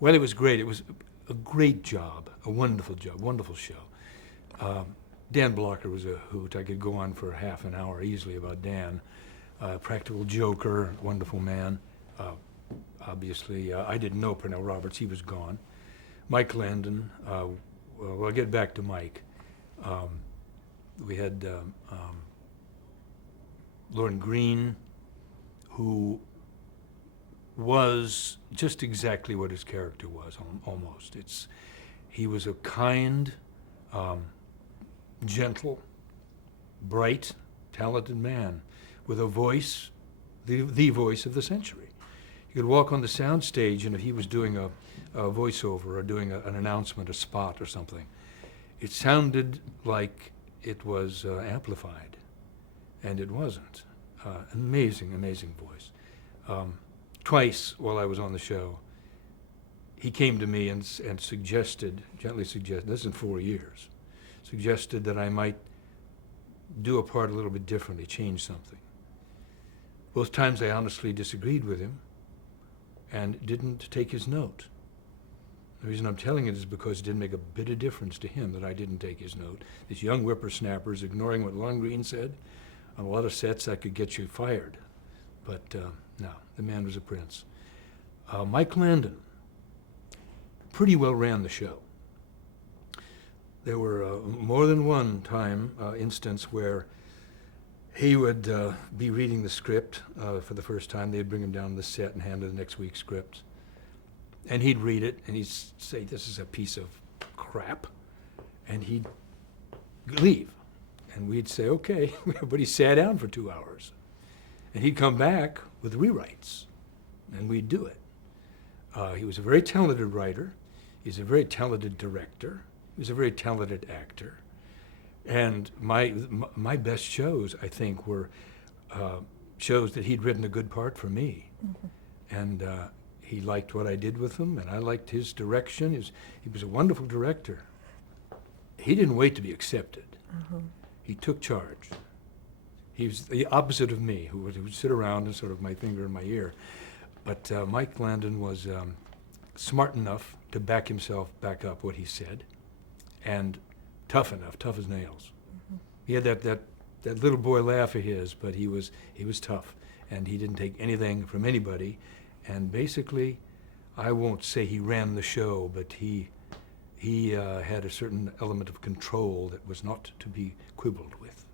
Well, it was great. It was a great job, a wonderful job, wonderful show. Dan Blocker was a hoot. I could go on for half an hour easily about Dan. Practical joker, wonderful man. Obviously, I didn't know Pernell Roberts. He was gone. Mike Landon. Well, I'll get back to Mike. We had Lauren Green, who was just exactly what his character was, almost. He was a kind, gentle, bright, talented man with a voice, the voice of the century. You could walk on the sound stage, and if he was doing a voiceover or doing an announcement, a spot or something, it sounded like it was amplified, and it wasn't. Amazing, amazing voice. Twice while I was on the show, he came to me and suggested, gently suggested, this in 4 years, suggested that I might do a part a little bit differently, change something. Both times I honestly disagreed with him and didn't take his note. The reason I'm telling it is because it didn't make a bit of difference to him that I didn't take his note. This young whippersnapper is ignoring what Lon Green said. On a lot of sets, that could get you fired. But no, the man was a prince. Mike Landon pretty well ran the show. There were more than one time, instance where he would be reading the script for the first time. They'd bring him down to the set and hand him the next week's script. And he'd read it, and he'd say, this is a piece of crap. And he'd leave. And we'd say, okay. But he sat down for 2 hours. And he'd come back with rewrites, and we'd do it. He was a very talented writer. He's a very talented director. He was a very talented actor. And my best shows, I think, were shows that he'd written a good part for me. Mm-hmm. And he liked what I did with him, and I liked his direction. He was a wonderful director. He didn't wait to be accepted. Mm-hmm. He took charge. He was the opposite of me, who would sit around and sort of my finger in my ear. But Mike Landon was smart enough to back himself back up what he said, and tough enough, tough as nails. Mm-hmm. He had that little boy laugh of his, but he was tough, and he didn't take anything from anybody. And basically, I won't say he ran the show, but he had a certain element of control that was not to be quibbled with.